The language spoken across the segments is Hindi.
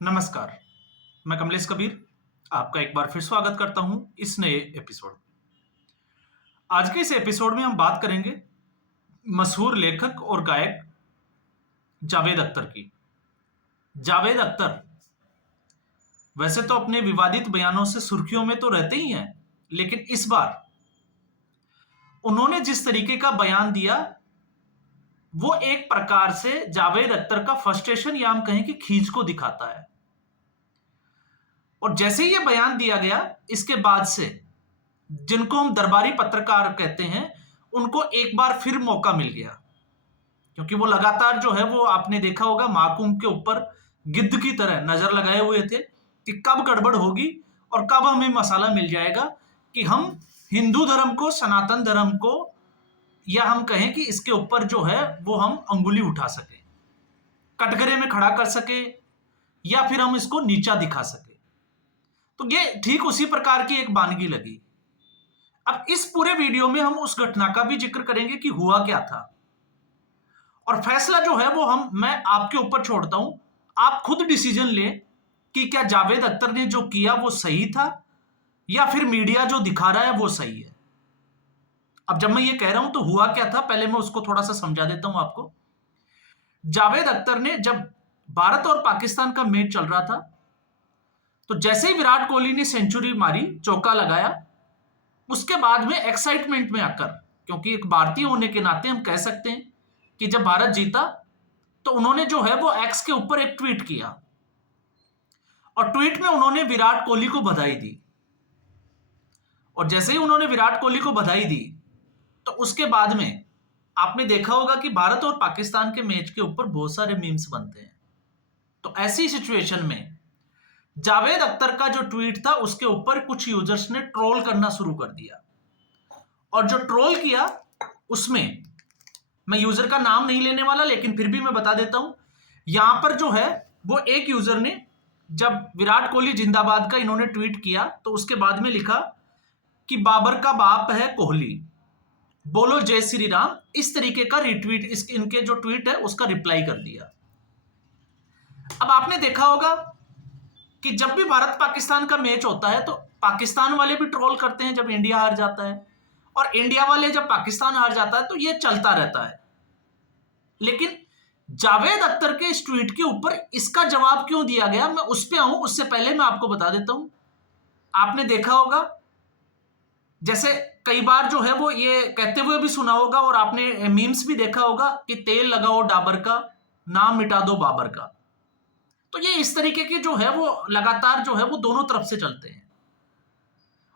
नमस्कार, मैं कमलेश कबीर आपका एक बार फिर स्वागत करता हूं इस नए एपिसोड। आज के इस एपिसोड में हम बात करेंगे मशहूर लेखक और गायक जावेद अख्तर की। जावेद अख्तर वैसे तो अपने विवादित बयानों से सुर्खियों में तो रहते ही हैं, लेकिन इस बार उन्होंने जिस तरीके का बयान दिया वो एक प्रकार से जावेद अख्तर का फ्रस्ट्रेशन या हम कहें कि खींच को दिखाता है। और जैसे ही ये बयान दिया गया, इसके बाद से जिनको हम दरबारी पत्रकार कहते हैं, उनको एक बार फिर मौका मिल गया, क्योंकि वो लगातार जो है वो आपने देखा होगा महाकुंभ के ऊपर गिद्ध की तरह नजर लगाए हुए थे कि कब गड़बड़ होगी और कब हमें मसाला मिल जाएगा कि हम हिंदू धर्म को, सनातन धर्म को, या हम कहें कि इसके ऊपर जो है वो हम अंगुली उठा सके, कटघरे में खड़ा कर सके, या फिर हम इसको नीचा दिखा सके। तो ये ठीक उसी प्रकार की एक वानगी लगी। अब इस पूरे वीडियो में हम उस घटना का भी जिक्र करेंगे कि हुआ क्या था, और फैसला जो है वो मैं आपके ऊपर छोड़ता हूं। आप खुद डिसीजन लें कि क्या जावेद अख्तर ने जो किया वो सही था या फिर मीडिया जो दिखा रहा है वो सही है। अब जब मैं ये कह रहा हूं तो हुआ क्या था, पहले मैं उसको थोड़ा सा समझा देता हूं आपको। जावेद अख्तर ने जब भारत और पाकिस्तान का मैच चल रहा था, तो जैसे ही विराट कोहली ने सेंचुरी मारी, चौका लगाया, उसके बाद में एक्साइटमेंट में आकर, क्योंकि एक भारतीय होने के नाते हम कह सकते हैं कि जब भारत जीता तो उन्होंने जो है वो एक्स के ऊपर एक ट्वीट किया, और ट्वीट में उन्होंने विराट कोहली को बधाई दी। और जैसे ही उन्होंने विराट कोहली को बधाई दी, तो उसके बाद में आपने देखा होगा कि भारत और पाकिस्तान के मैच के ऊपर बहुत सारे मीम्स बनते हैं। तो ऐसी सिचुएशन में जावेद अख्तर का जो ट्वीट था उसके ऊपर कुछ यूजर्स ने ट्रोल करना शुरू कर दिया, और जो ट्रोल किया उसमें मैं यूजर का नाम नहीं लेने वाला, लेकिन फिर भी मैं बता देता हूं। यहां पर जो है वो एक यूजर ने, जब विराट कोहली जिंदाबाद का इन्होंने ट्वीट किया, तो उसके बाद में लिखा कि बाबर का बाप है कोहली, बोलो जय श्री राम, इस तरीके का रिट्वीट, इनके जो ट्वीट है उसका रिप्लाई कर दिया। अब आपने देखा होगा कि जब भी भारत पाकिस्तान का मैच होता है तो पाकिस्तान वाले भी ट्रोल करते हैं जब इंडिया हार जाता है, और इंडिया वाले जब पाकिस्तान हार जाता है, तो ये चलता रहता है। लेकिन जावेद अख्तर के इस ट्वीट के ऊपर इसका जवाब क्यों दिया गया, मैं उस पे आऊं उससे पहले मैं आपको बता देता हूं। आपने देखा होगा, जैसे कई बार जो है वो ये कहते हुए भी सुना होगा, और आपने मीम्स भी देखा होगा कि तेल लगाओ डाबर का, नाम मिटा दो बाबर का। तो ये इस तरीके के जो है वो लगातार जो है वो दोनों तरफ से चलते हैं।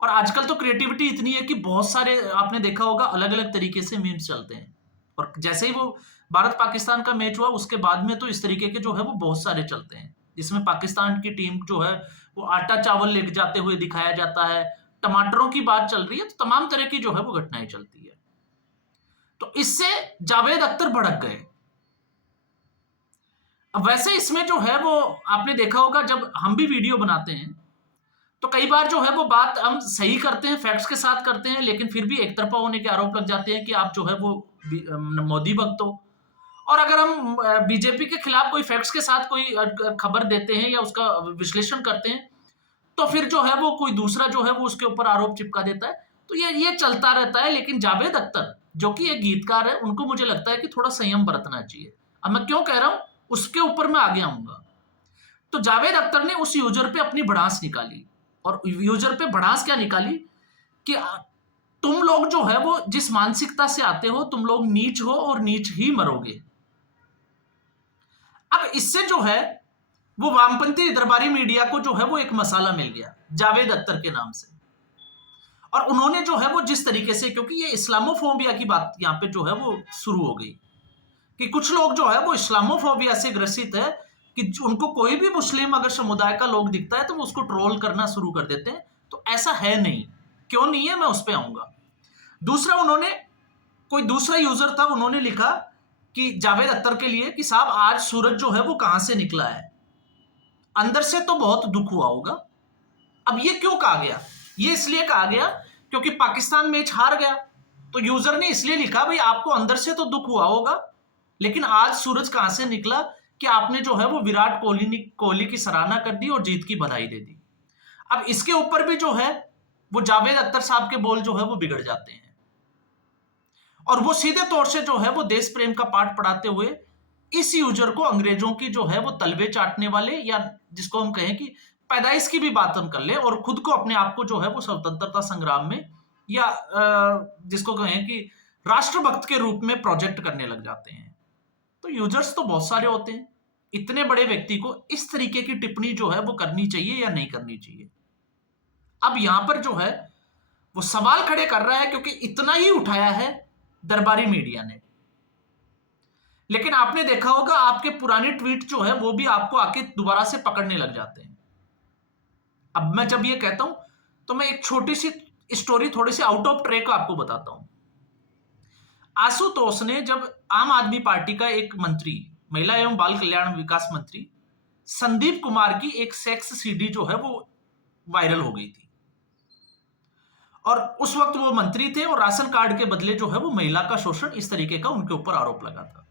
और आजकल तो क्रिएटिविटी इतनी है कि बहुत सारे आपने देखा होगा अलग अलग तरीके से मीम्स चलते हैं। और जैसे ही वो भारत पाकिस्तान का मैच हुआ, उसके बाद में तो इस तरीके के जो है वो बहुत सारे चलते हैं, जिसमें पाकिस्तान की टीम जो है वो आटा चावल लेके जाते हुए दिखाया जाता है, टमाटरों की बात चल रही है, तो तमाम तरह की जो है वो घटनाएं चलती है। तो इससे जावेद अख्तर भड़क गए। अब वैसे इसमें जो है वो आपने देखा होगा, जब हम भी वीडियो बनाते हैं तो कई बार जो है वो बात हम सही करते हैं, फैक्ट्स के साथ करते हैं, लेकिन फिर भी एक तरफा होने के आरोप लग जाते हैं कि आप जो है वो मोदी भक्त हो। और अगर हम बीजेपी के खिलाफ कोई फैक्ट्स के साथ कोई खबर देते हैं या उसका विश्लेषण करते हैं, तो फिर जो है वो कोई दूसरा जो है वो उसके ऊपर आरोप चिपका देता है। तो ये चलता रहता है। लेकिन जावेद अख्तर जो कि एक गीतकार है, उनको मुझे लगता है कि थोड़ा संयम बरतना चाहिए। अब मैं क्यों कह रहा हूं उसके ऊपर मैं आगे आऊंगा। तो जावेद अख्तर ने उस यूजर पे अपनी भड़ास निकाली, और यूजर पे भड़ास क्या निकाली कि तुम लोग जो है वो जिस मानसिकता से आते हो, तुम लोग नीच हो और नीच ही मरोगे। अब इससे जो है वो वामपंथी दरबारी मीडिया को जो है वो एक मसाला मिल गया जावेद अख्तर के नाम से। और उन्होंने जो है वो जिस तरीके से, क्योंकि ये इस्लामोफोबिया की बात यहां पे जो है वो शुरू हो गई कि कुछ लोग जो है वो इस्लामोफोबिया से ग्रसित है कि उनको कोई भी मुस्लिम अगर समुदाय का लोग दिखता है तो वो उसको ट्रोल करना शुरू कर देते हैं। तो ऐसा है नहीं। क्यों नहीं है, मैं उस पर आऊंगा। दूसरा, उन्होंने कोई दूसरा यूजर था, उन्होंने लिखा कि जावेद अख्तर के लिए कि साहब आज सूरज जो है वो कहां से निकला है, अंदर से तो बहुत दुख हुआ होगा। अब ये क्यों कहा गया? ये इसलिए कहा गया क्योंकि पाकिस्तान मैच हार गया, तो यूजर ने इसलिए लिखा भाई आपको अंदर से तो दुख हुआ होगा, लेकिन आज सूरज कहां से निकला कि आपने जो है वो विराट कोहली की सराहना कर दी और जीत की बधाई दे दी। अब इसके ऊपर भी जो है वो जावेद अख्तर साहब के बोल जो है वो बिगड़ जाते हैं और वो सीधे तौर से जो है वो देश प्रेम का पाठ पढ़ाते हुए इस यूजर को अंग्रेजों की जो है वो तलवे चाटने वाले, या जिसको हम कहें कि पैदाइश की भी बात हम कर ले, और खुद को अपने आप को जो है वो स्वतंत्रता संग्राम में या जिसको कहें कि राष्ट्रभक्त के रूप में प्रोजेक्ट करने लग जाते हैं। तो यूजर्स तो बहुत सारे होते हैं, इतने बड़े व्यक्ति को इस तरीके की टिप्पणी जो है वो करनी चाहिए या नहीं करनी चाहिए। अब यहां पर जो है वो सवाल खड़े कर रहा है क्योंकि इतना ही उठाया है दरबारी मीडिया ने, लेकिन आपने देखा होगा आपके पुराने ट्वीट जो है वो भी आपको आके दोबारा से पकड़ने लग जाते हैं। अब मैं जब ये कहता हूं तो मैं एक छोटी सी स्टोरी थोड़ी सी आउट ऑफ ट्रैक आपको बताता हूं। आशुतोष ने जब आम आदमी पार्टी का एक मंत्री, महिला एवं बाल कल्याण विकास मंत्री संदीप कुमार की एक सेक्स सीडी जो है वो वायरल हो गई थी, और उस वक्त वो मंत्री थे और राशन कार्ड के बदले जो है वो महिला का शोषण, इस तरीके का उनके ऊपर आरोप लगा था।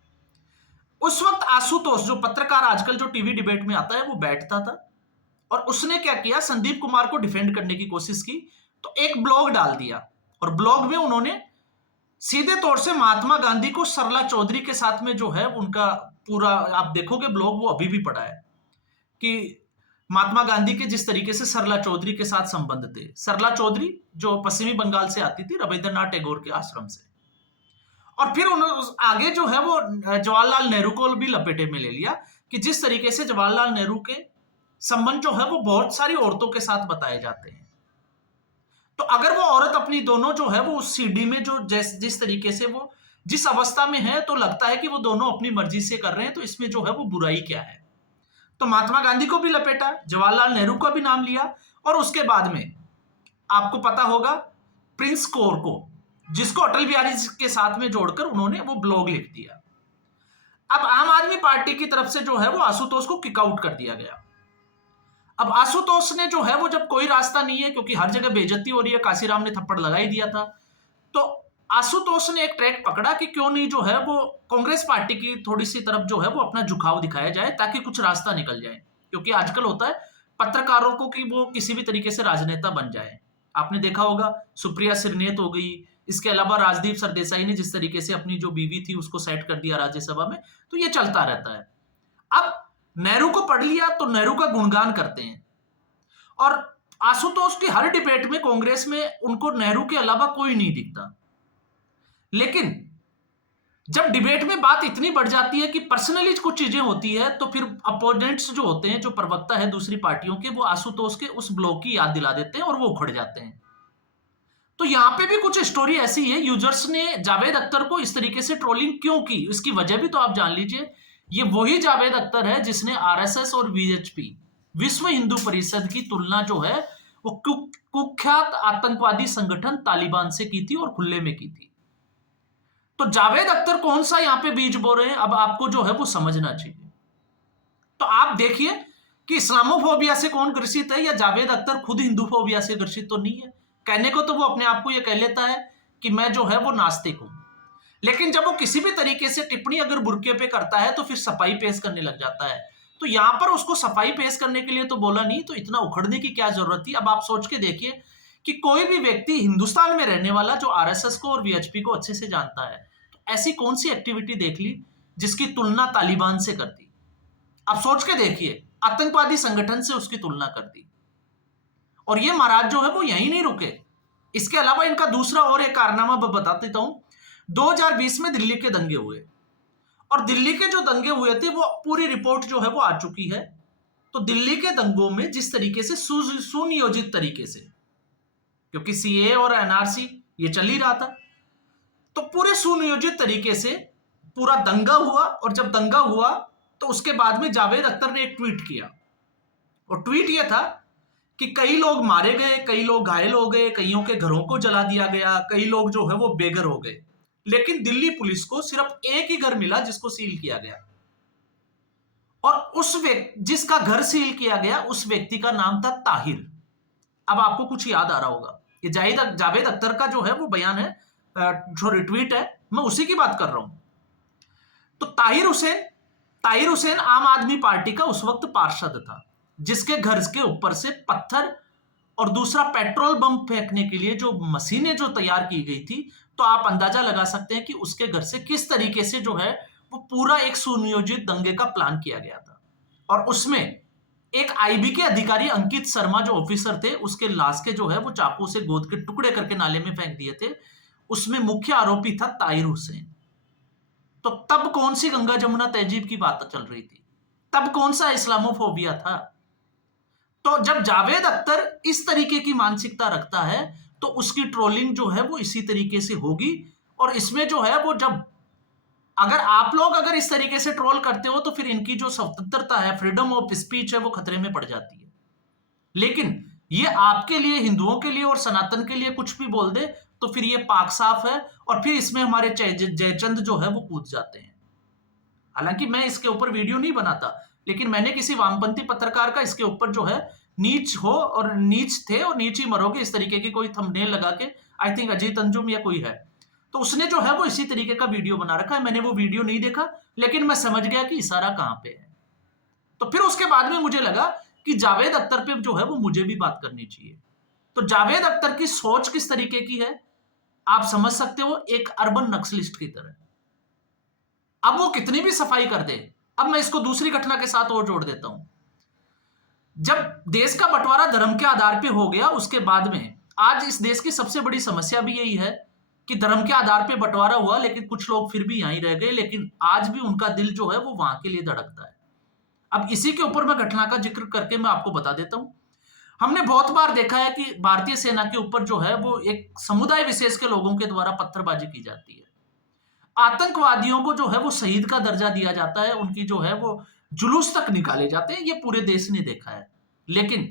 उस वक्त आशुतोष जो पत्रकार आजकल जो टीवी डिबेट में आता है वो बैठता था, और उसने क्या किया, संदीप कुमार को डिफेंड करने की कोशिश की, तो एक ब्लॉग डाल दिया, और ब्लॉग में उन्होंने सीधे तौर से महात्मा गांधी को सरला चौधरी के साथ में जो है उनका पूरा, आप देखोगे ब्लॉग वो अभी भी पड़ा है कि महात्मा गांधी के जिस तरीके से सरला चौधरी के साथ संबंध थे। सरला चौधरी जो पश्चिमी बंगाल से आती थी, रविंद्रनाथ टैगोर के आश्रम से, और फिर उन्होंने आगे जो है वो जवाहरलाल नेहरू को भी लपेटे में ले लिया कि जिस तरीके से जवाहरलाल नेहरू के संबंध जो है वो बहुत सारी औरतों के साथ बताए जाते हैं। तो अगर वो औरत अपनी दोनों जो है वो उस सीडी में जो जिस तरीके से वो जिस अवस्था में है, तो लगता है कि वो दोनों अपनी मर्जी से कर रहे हैं, तो इसमें जो है वो बुराई क्या है। तो महात्मा गांधी को भी लपेटा, जवाहरलाल नेहरू का भी नाम लिया, और उसके बाद में आपको पता होगा प्रिंस कौर को, जिसको अटल बिहारी के साथ में जोड़कर उन्होंने वो ब्लॉग लिख दिया। अब आम आदमी पार्टी की तरफ से जो है वो आशुतोष को किकआउट कर दिया गया। अब आशुतोष ने जो है वो, जब कोई रास्ता नहीं है क्योंकि हर जगह बेइज्जती हो रही है, काशीराम ने थप्पड़ लगा ही दिया था, तो आशुतोष ने एक ट्रैक पकड़ा कि क्यों नहीं जो है वो कांग्रेस पार्टी की थोड़ी सी तरफ जो है वो अपना झुकाव दिखाया जाए ताकि कुछ रास्ता निकल जाए। क्योंकि आजकल होता है पत्रकारों को कि वो किसी भी तरीके से राजनेता बन जाए। आपने देखा होगा सुप्रिया सिरनेत हो गई, इसके अलावा राजदीप सरदेसाई ने जिस तरीके से अपनी जो बीवी थी उसको सेट कर दिया राज्यसभा में, तो ये चलता रहता है। अब नेहरू को पढ़ लिया तो नेहरू का गुणगान करते हैं, और आशुतोष की हर डिबेट में कांग्रेस में उनको नेहरू के अलावा कोई नहीं दिखता। लेकिन जब डिबेट में बात इतनी बढ़ जाती है कि पर्सनली कुछ चीजें होती है, तो फिर अपोनेंट्स जो होते हैं, जो प्रवक्ता है दूसरी पार्टियों के, वो आशुतोष के उस ब्लॉग की याद दिला देते हैं और वो उखड़ जाते हैं। तो यहां पे भी कुछ स्टोरी ऐसी है, यूजर्स ने जावेद अख्तर को इस तरीके से ट्रोलिंग क्यों की, इसकी वजह भी तो आप जान लीजिए। ये वही जावेद अख्तर है जिसने आरएसएस और वीएचपी, विश्व हिंदू परिषद की तुलना जो है वो कुख्यात आतंकवादी संगठन तालिबान से की थी, और खुले में की थी। तो जावेद अख्तर कौन सा यहां पे बीज बो रहे हैं, अब आपको जो है वो समझना चाहिए। तो आप देखिए कि इस्लामोफोबिया से कौन ग्रसित है, या जावेद अख्तर खुद हिंदूफोबिया से ग्रसित तो नहीं है। कहने को तो वो अपने आप को ये कह लेता है कि मैं जो है वो नास्तिक हूं, लेकिन जब वो किसी भी तरीके से टिप्पणी अगर बुर्के पे करता है तो फिर सफाई पेश करने लग जाता है। तो यहां पर उसको सफाई पेश करने के लिए तो बोला नहीं, तो इतना उखड़ने की क्या जरूरत थी। अब आप सोच के देखिए कि कोई भी व्यक्ति हिंदुस्तान में रहने वाला जो आरएसएस को और वीएचपी को अच्छे से जानता है, तो ऐसी कौन सी एक्टिविटी देख ली जिसकी तुलना तालिबान से कर दी। आप सोच के देखिए, आतंकवादी संगठन से उसकी तुलना कर दी। और ये महाराज जो है वो यहीं नहीं रुके, इसके अलावा इनका दूसरा और एक कारनामा मैं बता देता हूं। 2020 में दिल्ली के दंगे हुए, और दिल्ली के जो दंगे हुए थे वो पूरी रिपोर्ट जो है वो आ चुकी है। तो दिल्ली के दंगों में जिस तरीके से सुनियोजित तरीके से, क्योंकि सीए और एनआरसी ये चल ही रहा था, तो पूरे सुनियोजित तरीके से पूरा दंगा हुआ। और जब दंगा हुआ तो उसके बाद में जावेद अख्तर ने एक ट्वीट किया, और ट्वीट ये था कि कई लोग मारे गए, कई लोग घायल हो गए, कईयों के घरों को जला दिया गया, कई लोग जो है वो बेघर हो गए, लेकिन दिल्ली पुलिस को सिर्फ एक ही घर मिला जिसको सील किया गया, और उस व्यक्ति जिसका घर सील किया गया उस व्यक्ति का नाम था ताहिर। अब आपको कुछ याद आ रहा होगा, ये जावेद अख्तर का जो है वो बयान है, जो रिट्वीट है, मैं उसी की बात कर रहा हूं। तो ताहिर हुसैन ताहिर हुसैन आम आदमी पार्टी का उस वक्त पार्षद था, जिसके घर के ऊपर से पत्थर और दूसरा पेट्रोल बम फेंकने के लिए जो मशीनें जो तैयार की गई थी, तो आप अंदाजा लगा सकते हैं कि उसके घर से किस तरीके से जो है वो पूरा एक सुनियोजित दंगे का प्लान किया गया था। और उसमें एक आईबी के अधिकारी अंकित शर्मा जो ऑफिसर थे, उसके लाश के जो है वो चाकू से गोद के टुकड़े करके नाले में फेंक दिए थे। उसमें मुख्य आरोपी था ताहिर हुसैन। तो तब कौन सी गंगा जमुना तहजीब की बात चल रही थी? तब कौन सा इस्लामोफोबिया था? तो जब जावेद अख्तर इस तरीके की मानसिकता रखता है, तो उसकी ट्रोलिंग जो है वो इसी तरीके से होगी। और इसमें जो है वो जब अगर आप लोग अगर इस तरीके से ट्रोल करते हो, तो फिर इनकी जो स्वतंत्रता है, फ्रीडम ऑफ स्पीच है, वो खतरे में पड़ जाती है। लेकिन ये आपके लिए, हिंदुओं के लिए और सनातन के लिए कुछ भी बोल दे, तो फिर ये पाक साफ है। और फिर इसमें हमारे जयचंद जो है वो कूद जाते हैं। हालांकि मैं इसके ऊपर वीडियो नहीं बनाता, लेकिन मैंने किसी वामपंथी पत्रकार का इसके ऊपर जो है नीच हो और नीच थे और नीच ही मरोगे इस तरीके की कोई थंबनेल लगा के, आई थिंक अजीत अंजुम या कोई है, तो उसने जो है वो इसी तरीके का वीडियो बना रखा है। मैंने वो वीडियो नहीं देखा, लेकिन मैं समझ गया कि इशारा कहां पे है। तो फिर उसके बाद में मुझे लगा कि जावेद अख्तर पे जो है वो मुझे भी बात करनी चाहिए। तो जावेद अख्तर की सोच किस तरीके की है आप समझ सकते हो, एक अर्बन नक्सलिस्ट की तरह। अब वो कितनी भी सफाई कर दे, अब मैं इसको दूसरी घटना के साथ और जोड़ देता हूं। जब देश का बंटवारा धर्म के आधार पे हो गया, उसके बाद में आज इस देश की सबसे बड़ी समस्या भी यही है कि धर्म के आधार पे बंटवारा हुआ, लेकिन कुछ लोग फिर भी यहीं रह गए, लेकिन आज भी उनका दिल जो है वो वहां के लिए धड़कता है। अब इसी के ऊपर मैं घटना का जिक्र करके मैं आपको बता देता हूं। हमने बहुत बार देखा है कि भारतीय सेना के ऊपर जो है वो एक समुदाय विशेष के लोगों के द्वारा पत्थरबाजी की जाती है। आतंकवादियों को जो है वो शहीद का दर्जा दिया जाता है, उनकी जो है वो जुलूस तक निकाले जाते हैं। ये पूरे देश ने देखा है। लेकिन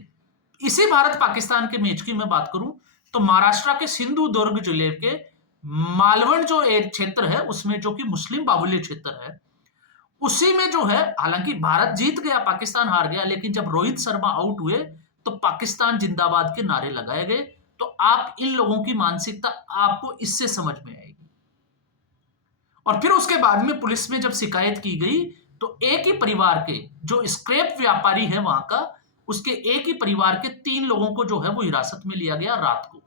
इसी भारत पाकिस्तान के मैच की मैं बात करूं, तो महाराष्ट्र के सिंधुदुर्ग जिले के मालवण जो एक क्षेत्र है, उसमें जो कि मुस्लिम बाहुल्य क्षेत्र है, उसी में जो है, हालांकि भारत जीत गया, पाकिस्तान हार गया, लेकिन जब रोहित शर्मा आउट हुए तो पाकिस्तान जिंदाबाद के नारे लगाए गए। तो आप इन लोगों की मानसिकता आपको इससे समझ में आएगी। और फिर उसके बाद में पुलिस में जब शिकायत की गई, तो एक ही परिवार के जो स्क्रैप व्यापारी है वहां का, उसके एक ही परिवार के 3 लोगों को जो है वो हिरासत में लिया गया रात को,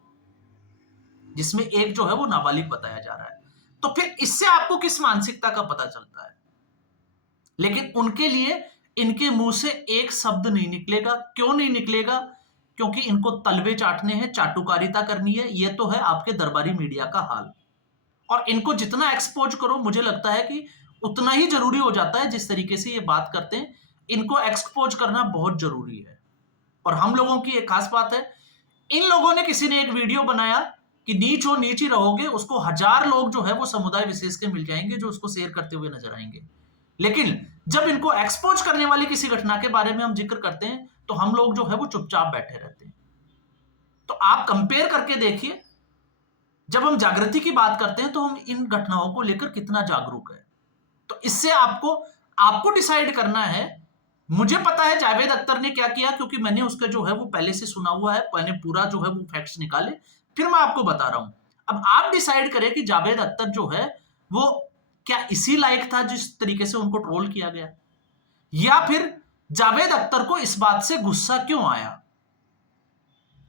जिसमें एक जो है वो नाबालिग बताया जा रहा है। तो फिर इससे आपको किस मानसिकता का पता चलता है? लेकिन उनके लिए इनके मुंह से एक शब्द नहीं निकलेगा। क्यों नहीं निकलेगा? क्योंकि इनको तलवे चाटने हैं, चाटुकारिता करनी है। यह तो है आपके दरबारी मीडिया का हाल। और इनको जितना एक्सपोज करो, मुझे लगता है कि उतना ही जरूरी हो जाता है। जिस तरीके से ये बात करते हैं, इनको एक्सपोज करना बहुत जरूरी है। और हम लोगों की एक खास बात है, इन लोगों ने, किसी ने एक वीडियो बनाया कि नीच हो नीच ही रहोगे, उसको 1000 लोग जो है वो समुदाय विशेष के मिल जाएंगे जो उसको शेयर करते हुए नजर आएंगे। लेकिन जब इनको एक्सपोज करने वाली किसी घटना के बारे में हम जिक्र करते हैं, तो हम लोग जो है वो चुपचाप बैठे रहते हैं। तो आप कंपेयर करके देखिए, जब हम जागृति की बात करते हैं तो हम इन घटनाओं को लेकर कितना जागरूक है। तो इससे आपको डिसाइड करना है। मुझे पता है जावेद अख्तर ने क्या किया, क्योंकि मैंने उसका जो है वो पहले से सुना हुआ है, मैंने पूरा जो है वो फैक्ट्स निकाले, फिर मैं आपको बता रहा हूं। अब आप डिसाइड करें कि जावेद अख्तर जो है वो क्या इसी लायक था जिस तरीके से उनको ट्रोल किया गया, या फिर जावेद अख्तर को इस बात से गुस्सा क्यों आया।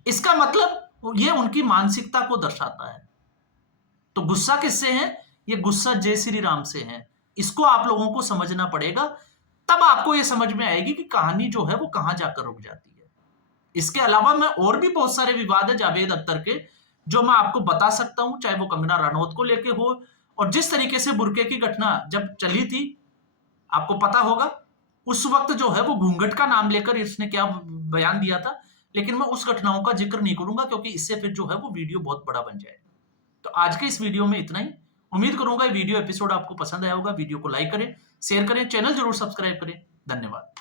इसका मतलब ये उनकी मानसिकता को दर्शाता है। तो गुस्सा किससे है? ये गुस्सा जय श्री राम से है। इसको आप लोगों को समझना पड़ेगा, तब आपको ये समझ में आएगी कि कहानी जो है वो कहां जाकर रुक जाती है। इसके अलावा मैं और भी बहुत सारे विवाद है जावेद अख्तर के, जो मैं आपको बता सकता हूं, चाहे वो कंगना रनौत को लेके हो, और जिस तरीके से बुर्के की घटना जब चली थी, आपको पता होगा उस वक्त जो है वो घूंघट का नाम लेकर इसने क्या बयान दिया था। लेकिन मैं उस घटनाओं का जिक्र नहीं करूंगा, क्योंकि इससे फिर जो है वो वीडियो बहुत बड़ा बन जाएगा। तो आज के इस वीडियो में इतना ही। उम्मीद करूंगा ये वीडियो एपिसोड आपको पसंद आया होगा। वीडियो को लाइक करें, शेयर करें, चैनल जरूर सब्सक्राइब करें। धन्यवाद।